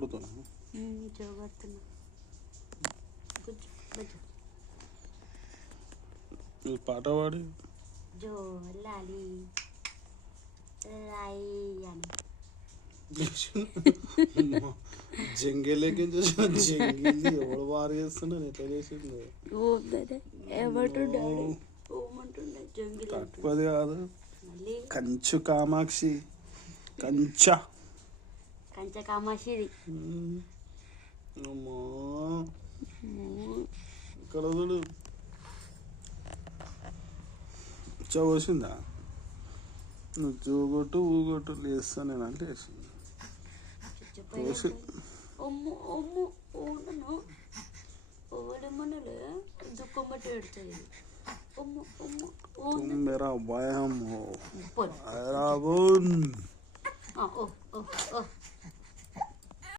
కొడుతున్నా చూడుతున్నా పాట పాడి జో లాలి రాయి అని జంగిల్లోకి జంగిల్ ఎవడు వారు చేస్తున్నాను ఎట్లా చేసింది తక్కువది కాదు కంచు కామాక్షి కంచ కామాక్షి అమ్మా ఇక్కడ చూడు పోసిందా నువ్వు చూగొట్టు ఊగొట్టు లేస్తా నేను అంటే వేసింది పోసి मेरा व्यायाम हो